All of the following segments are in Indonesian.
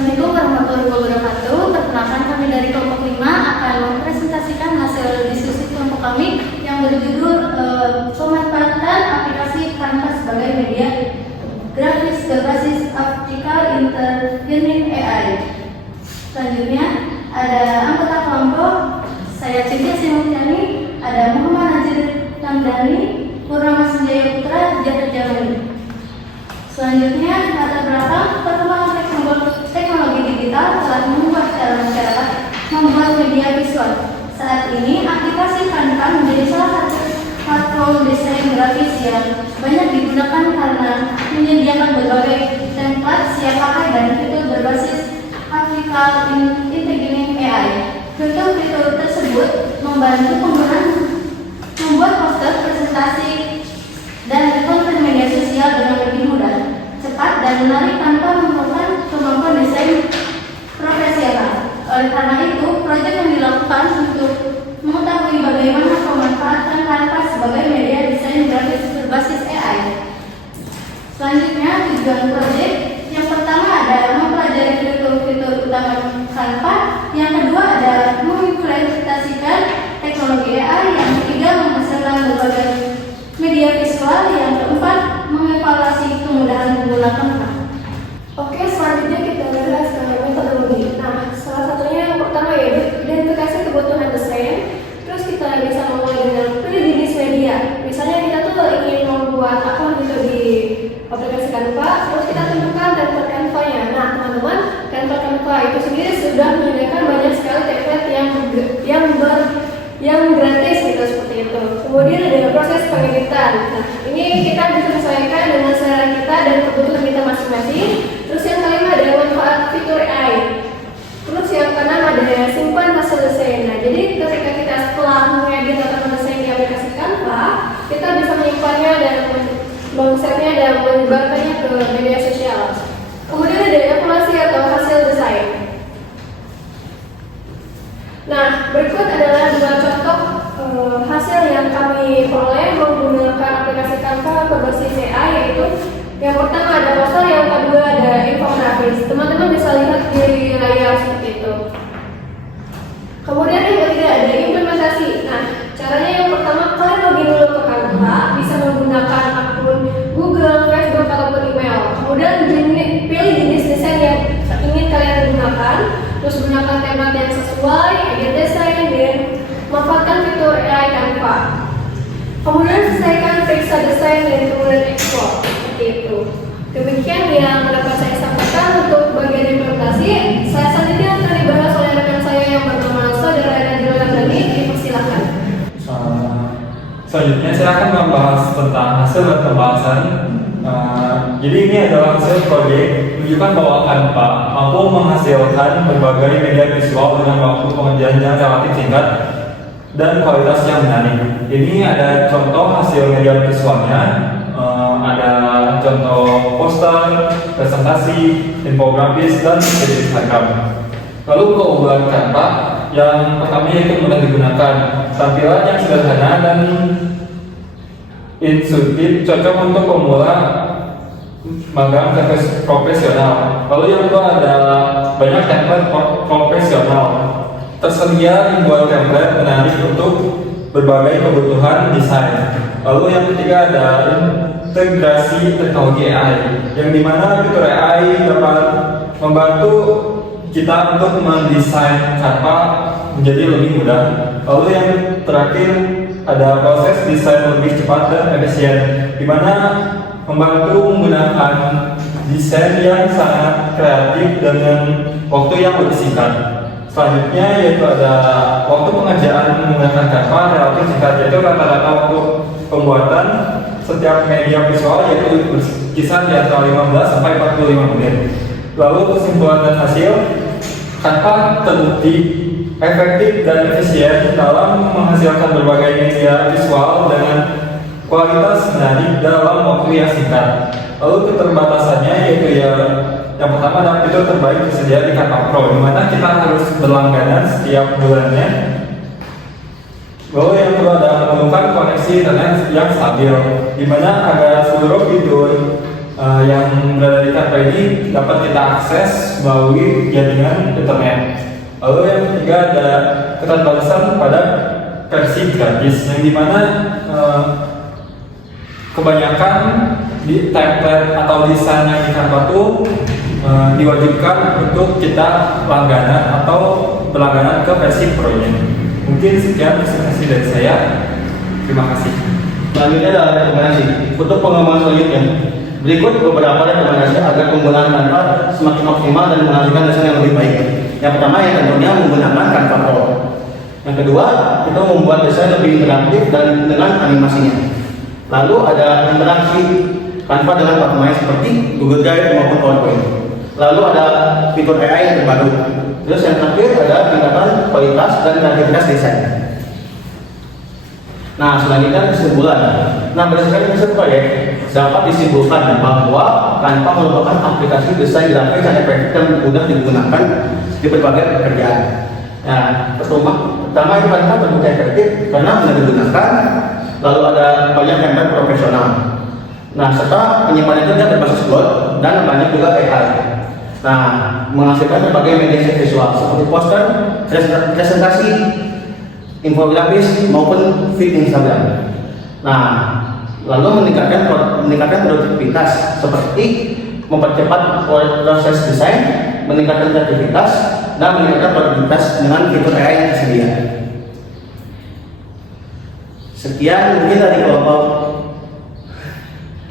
Assalamualaikum warahmatullahi wabarakatuh. Perkenalkan, kami dari kelompok 5 akan mempresentasikan hasil diskusi kelompok kami yang berjudul pemanfaatan aplikasi Canva sebagai media grafis berbasis optical intervening AI. Selanjutnya ada anggota kelompok, saya Cynthia Simultiani, ada Muhammad Najir Tamdani, Purnama Sanjaya Putra, Jakarta, Jamani. Selanjutnya, latar belakang perkembangan teknologi digital telah membuat cara masyarakat membuat media visual. Saat ini, aplikasi Canva menjadi salah satu platform desain grafis yang banyak digunakan karena menyediakan berbagai template siap pakai dan fitur berbasis optical intervening AI. Fitur-fitur tersebut membantu penggunaan membuat poster, presentasi, dan konten media sosial dengan lebih mudah, cepat, dan menarik tanpa memerlukan kemampuan desain profesional. Oleh karena itu, proyek yang dilakukan untuk mengetahui bagaimana pemanfaatan Canva sebagai media desain grafis berbasis AI. Selanjutnya, tujuan proyek yang pertama adalah mempelajari fitur-fitur utama Canva, yang kedua adalah mengimplementasikan teknologi AI, yang ketiga menghasilkan berbagai media visual, yang keempat mengevaluasi kemudahan menggunakan Canva. Oke, selanjutnya kita bahas metodologi. Nah, salah satunya yang pertama yaitu identifikasi kebutuhan desain. Terus kita bisa mulai dengan pilih jenis media. Misalnya kita tuh ingin membuat apa gitu di aplikasi Canva, terus kita tentukan template Canva-nya. Nah, teman-teman, template Canva itu sendiri sudah menyediakan banyak sekali template yang gratis gitu, seperti itu. Kemudian ada proses pengeditan. Nah, ini kita bisa menyesuaikan dengan selera kita dan kebutuhan kita masing-masing. Terus yang kelima ada manfaat fitur AI. Terus yang keenam ada simpan hasil desain. Nah, jadi ketika kita setelah mengedit atau mendesain di aplikasi Canva, kita bisa menyimpannya dan mengsetnya dan menyebarkannya ke media sosial. Kemudian ada evaluasi atau hasil desain. Nah, berikut adalah dua contoh hasil yang kami peroleh menggunakan aplikasi Canva berbasis AI, yaitu yang pertama ada poster, yang kedua ada infografis. Teman-teman bisa lihat di layar seperti itu. Kemudian yang ketiga ada implementasi. Nah, caranya yang pertama, kalian login dulu ke Canva, bisa menggunakan akun Google, Facebook, ataupun email. Kemudian pilih jenis desain yang ingin kalian gunakan, terus gunakan template yang sesuai, edit desain, dan manfaatkan fitur AI Canva. Kemudian selesaikan periksa desain dan kemudian ekspor, seperti itu. Demikian yang dapat saya sampaikan untuk bagian implementasi. Saya selanjutnya akan dibahas oleh rekan saya yang bernama Saudara Nadira Landani. Dipersilakan. Selanjutnya saya akan membahas tentang hasil dan pembahasan. Jadi ini adalah hasil proyek menunjukkan bahwa Canva mampu menghasilkan berbagai media visual dengan waktu pengerjaan yang relatif singkat dan kualitas yang menarik. Ini ada contoh hasil media visualnya, ada contoh poster, presentasi, infografis, dan edit Instagram. Lalu keunggulan Canva yang pertama yaitu mudah digunakan, tampilan yang sederhana dan intuitif, cocok untuk pemula magang profesional. Lalu yang kedua ada banyak template profesional. Tersedia ribuan template menarik untuk berbagai kebutuhan desain. Lalu yang ketiga ada integrasi teknologi AI, yang dimana fitur AI dapat membantu kita untuk mendesain Canva menjadi lebih mudah. Lalu yang terakhir ada proses desain lebih cepat dan efisien, dimana membantu menggunakan desain yang sangat kreatif dengan waktu yang lebih singkat. Selanjutnya yaitu ada waktu pengerjaan menggunakan Canva relatif singkat, yaitu rata-rata waktu pembuatan setiap media visual yaitu berkisar di antara 15 sampai 45 menit. Lalu kesimpulan dan hasil, Canva terbukti efektif dan efisien dalam menghasilkan berbagai media visual dengan kualitas menarik dalam waktu yang singkat. Lalu keterbatasannya yaitu yang pertama adalah fitur terbaik tersedia di Canva Pro, di mana kita harus berlangganan setiap bulannya. Lalu yang kedua adalah memerlukan koneksi internet yang stabil, di mana agar seluruh fitur yang berada di Canva ini dapat kita akses melalui jaringan internet. Lalu yang ketiga ada keterbatasan pada versi gratis, yang dimana kebanyakan di template atau desain yang di Canva itu diwajibkan untuk kita langganan atau berlangganan ke versi pro-nya. Mungkin sekian presentasi dari saya. Terima kasih. Selanjutnya adalah rekomendasi. Untuk pengembangan selanjutnya, berikut beberapa rekomendasi agar penggunaan Canva semakin optimal dan menghasilkan desain yang lebih baik. Yang pertama yang tentunya menggunakan Canva Pro. Yang kedua, kita membuat desain lebih interaktif dan dengan animasinya. Lalu ada interaksi Canva dengan platform lain seperti Google Drive maupun PowerPoint. Lalu ada fitur AI yang terbaru. Terus yang terakhir ada tingkatan kualitas dan kreativitas desain. Nah, selanjutnya kesimpulan. Nah, berdasarkan riset proyek dapat disimpulkan bahwa Canva merupakan aplikasi desain grafis yang efektif dan mudah digunakan di berbagai pekerjaan. Nah, pertama itu Canva terbukti efektif karena mudah digunakan, lalu ada banyak template profesional. Nah, serta penyimpanan kerja berbasis Word dan banyak juga AI. Nah, menghasilkan berbagai media visual seperti poster, presentasi, infografis maupun feed Instagram. Nah, lalu meningkatkan produktivitas seperti mempercepat proses desain, meningkatkan kreativitas, dan meningkatkan produktivitas dengan fitur AI yang tersedia. Sekian mungkin dari kelompok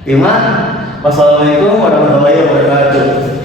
5. Wassalamualaikum warahmatullahi wabarakatuh.